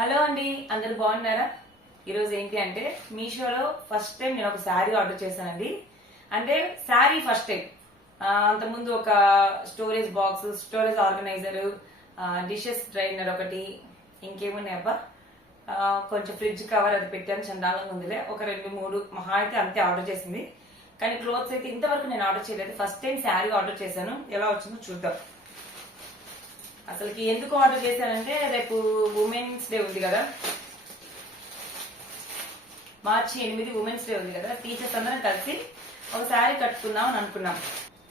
Hello అండి అందరు బాగున్నారా? ఈరోజు ఏంటి అంటే మీషోలో ఫస్ట్ టైం నేను ఒక శారీ ఆర్డర్ చేశానండి. అంటే శారీ ఫస్ట్ టైం. అంతకుముందు ఒక storage box storage organizer dishes trainer ఒకటి ఇంకేమున్నాయి అబ్బా? కొంచెం ఫ్రిడ్జ్ కవర్ అది పెట్టాను చండాలంగా ఉందిలే ఒక రెండు మూడు మహా అయితే అంతే ఆర్డర్ చేసింది. కానీ క్లోత్స్ అయితే ఇంతవరకు నేను ఆర్డర్ చేయలేదు. ఫస్ట్ టైం శారీ ఆర్డర్ చేశాను. ఎలా వచ్చిందో చూద్దాం. అసలుకి ఎందుకు ఆర్డర్ చేశానంటే రేపు ఉమెన్స్ డే ఉంది కదా. మార్చి ఎనిమిది ఉమెన్స్ డే ఉంది కదా. టీచర్స్ అందరం కలిసి ఒక శారీ కట్టుకుందాం అని అనుకున్నాం.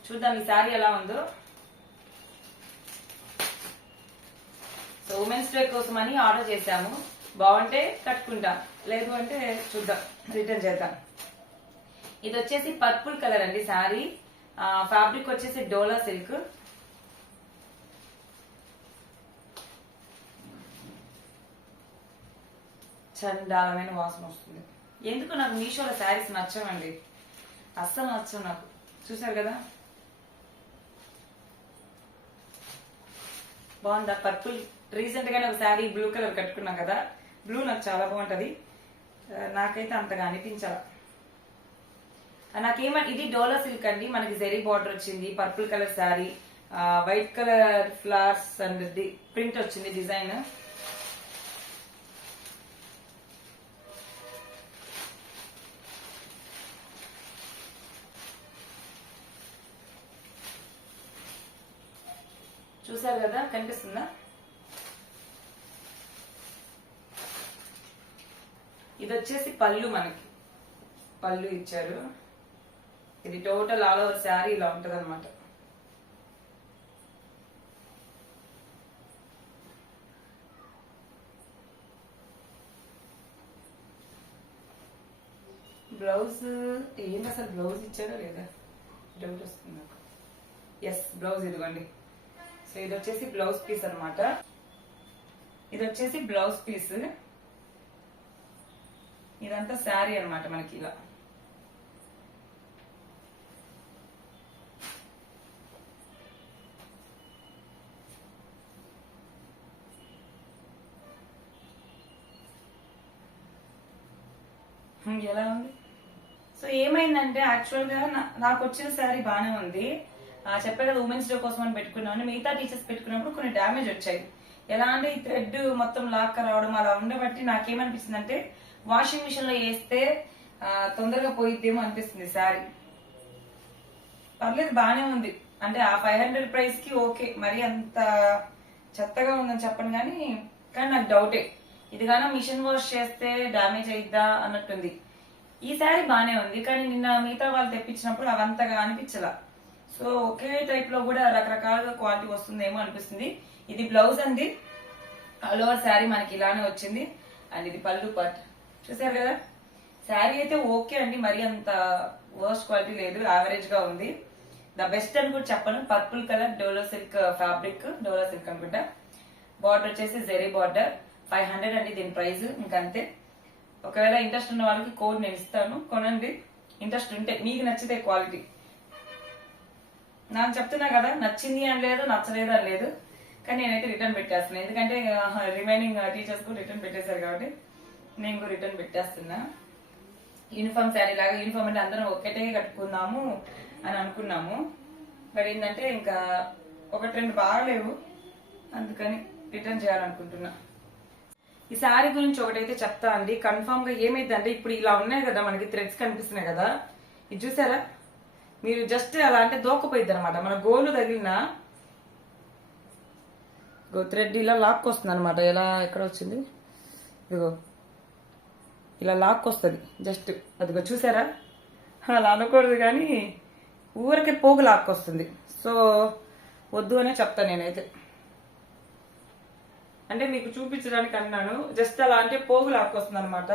చూద్దాం ఈ శారీ ఎలా ఉందో. సో ఉమెన్స్ డే కోసం అని ఆర్డర్ చేశాము. బాగుంటే కట్టుకుంటాం. లేదు అంటే చూద్దాం. రిటర్న్ చేద్దాం. ఇది వచ్చేసి పర్పుల్ కలర్ అండి శారీ ఫ్యాబ్రిక్ వచ్చేసి డోలా సిల్క్ చండాలమైన వాసన వస్తుంది. ఎందుకు నాకు మీషోలో శారీస్ నచ్చవండి? అస్సలు నచ్చవు నాకు. చూసారు కదా? బాగుందా? పర్పుల్. రీసెంట్ గానే ఒక శారీ బ్లూ కలర్ కట్టుకున్నాం కదా? బ్లూ నాకు చాలా బాగుంటది. నాకైతే అంతగా అనిపించాల. నాకేమ ఇది డోలా సిల్క్ అండి. మనకి జెరీ బార్డర్ వచ్చింది. Purple colour sari. White colour flowers and print వచ్చింది డిజైన్. చూసారు కదా కనిపిస్తుందా? ఇది వచ్చేసి పళ్ళు మనకి. పళ్ళు ఇచ్చారు. ఇది టోటల్ ఆల్ ఓవర్ శారీ ఇలా ఉంటది అనమాట బ్లౌజ్ ఏంటి అసలు బ్లౌజ్ ఇచ్చారో లేదా? డౌట్ వస్తుంది నాకు. ఎస్ బ్లౌజ్ ఇదిగోండి. సో ఇది వచ్చేసి బ్లౌజ్ పీస్ అన్నమాట. ఇది వచ్చేసి బ్లౌజ్ పీస్ ఇదంతా శారీ అన్నమాట మనకి ఇలా hmm, ఎలా ఉంది? సో ఏమైందంటే యాక్చువల్గా నా- నాకు వచ్చిన శారీ బాగానే ఉంది. ఆ, కదా ఉమెన్స్ డే కోసం అని పెట్టుకున్నామని. మిగతా టీచర్స్ పెట్టుకున్నప్పుడు కొన్ని డ్యామేజ్ వచ్చాయి. ఎలా అంటే ఈ థ్రెడ్ మొత్తం లాక్ రావడం అలా ఉండబట్టి నాకేమనిపిస్తుంది అంటే వాషింగ్ మిషన్లో వేస్తే తొందరగా పోయిద్దేమో అనిపిస్తుంది శారీ పర్లేదు బాగానే ఉంది. అంటే ఆ ఫైవ్ హండ్రెడ్ ప్రైస్కి ఓకే మరి అంత చెత్తగా ఉందని చెప్పను కానీ కానీ నాకు డౌటే ఇది కానీ మిషన్ వాష్ చేస్తే డ్యామేజ్ అయిద్దా అన్నట్టుంది. ఈ శారీ బాగానే ఉంది కానీ నిన్న మిగతా వాళ్ళు తెప్పించినప్పుడు అవంతగా అనిపించలా. సో ఒకే టైప్లో కూడా రకరకాలుగా క్వాలిటీ వస్తుందేమో అనిపిస్తుంది. ఇది బ్లౌజ్ అండి. ఆల్ ఓవర్ శారీ మనకి ఇలానే వచ్చింది. అండ్ ఇది పళ్ళు పట్ చూసారు కదా? శారీ అయితే ఓకే అండి. మరి అంత వర్స్ట్ క్వాలిటీ లేదు. యావరేజ్గా ఉంది. ద బెస్ట్ అని కూడా చెప్పను purple colour Dola silk fabric Dola silk అనుకుంటా. బార్డర్ వచ్చేసి జెరీ బార్డర్ ఫైవ్ హండ్రెడ్ అండి దీని ప్రైస్ ఇంకంతే. ఒకవేళ ఇంట్రెస్ట్ ఉన్న వాళ్ళకి కోడ్ నేను ఇస్తాను. కొనండి. ఇంట్రెస్ట్ ఉంటే మీకు నచ్చితే క్వాలిటీ నాకు చెప్తున్నా కదా నచ్చింది అని లేదు నచ్చలేదు అని లేదు. కానీ నేనైతే రిటర్న్ పెట్టేస్తున్నాను ఎందుకంటే రిమైనింగ్ టీచర్స్ కూడా రిటర్న్ పెట్టేశారు కాబట్టి నేను కూడా రిటర్న్ పెట్టేస్తున్నా. యూనిఫామ్ శారీ లాగా యూనిఫామ్ అంటే అందరం ఒకటే కట్టుకుందాము అని అనుకున్నాము. బట్ ఏంటంటే ఇంకా ఒకటి రెండు బాగలేవు. అందుకని రిటర్న్ చేయాలనుకుంటున్నా. ఈ శారీ గురించి ఒకటైతే చెప్తా అండి. కన్ఫామ్గా ఏమైందంటే ఇప్పుడు ఇలా ఉన్నాయి కదా మనకి థ్రెడ్స్ కనిపిస్తున్నాయి కదా. ఇది చూసారా? మీరు జస్ట్ అలా అంటే దోకపోయిద్ది అనమాట మన గోలు తగిలిన గో థ్రెడ్ ఇలా లాక్ వస్తుంది అనమాట ఎలా ఎక్కడ వచ్చింది? ఇదిగో. ఇలా లాక్ వస్తుంది. జస్ట్ అదిగో చూసారా? అలా అనకూడదు కానీ ఊరికే పోగు లాక్ వస్తుంది. సో వద్దు అనే చెప్తాను నేనైతే. అంటే మీకు చూపించడానికి అన్నాను. జస్ట్ అలా అంటే పోగు లాక్కొస్తుంది అనమాట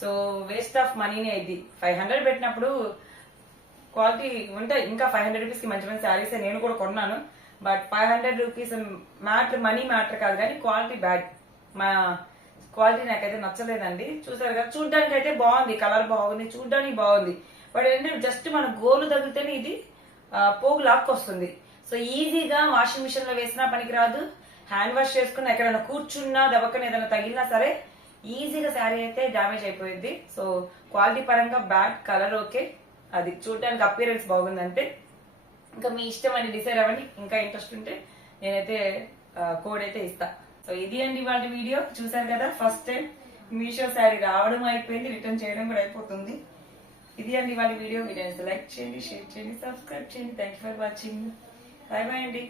సో వేస్ట్ ఆఫ్ మనీనే ఇది. ఫైవ్ హండ్రెడ్ పెట్టినప్పుడు క్వాలిటీ ఉంటే ఇంకా ఫైవ్ హండ్రెడ్ రూపీస్కి మంచి మంచి శారీస్ నేను కూడా కొన్నాను. But five hundred rupees matter money matter కాదు కానీ క్వాలిటీ బ్యాడ్. మా క్వాలిటీ నాకైతే నచ్చలేదండి. చూసారు కదా చూడడానికి అయితే బాగుంది కలర్ బాగుంది చూడడానికి బాగుంది. బట్ ఏంటంటే జస్ట్ మన గోలు తగిలితేనే ఇది పోగు లాక్కొస్తుంది. సో ఈజీగా వాషింగ్ మిషన్లో వేసినా పనికిరాదు. హ్యాండ్ వాష్ చేసుకున్న ఎక్కడైనా కూర్చున్నా దెబ్బకన ఏదైనా తగిలినా సరే ఈజీగా శారీ అయితే డ్యామేజ్ అయిపోయింది సో క్వాలిటీ పరంగా బ్యాడ్ కలర్ ఓకే అది చూడడానికి బాగుంది బాగుందంటే ఇంకా మీ ఇష్టం అని డిసైడ్ అవ్వండి ఇంకా ఇంట్రెస్ట్ ఉంటే నేనైతే కోడ్ అయితే ఇస్తా. సో ఇది అండి వాళ్ళ వీడియో చూసారు కదా ఫస్ట్ టైం మీషో శారీ రావడం అయిపోయింది రిటర్న్ చేయడం కూడా అయిపోతుంది. ఇది అండి వాళ్ళ వీడియో వీడియో లైక్ చేయండి షేర్ చేయండి సబ్స్క్రైబ్ చేయండి. Thank for watching bye bye అండి.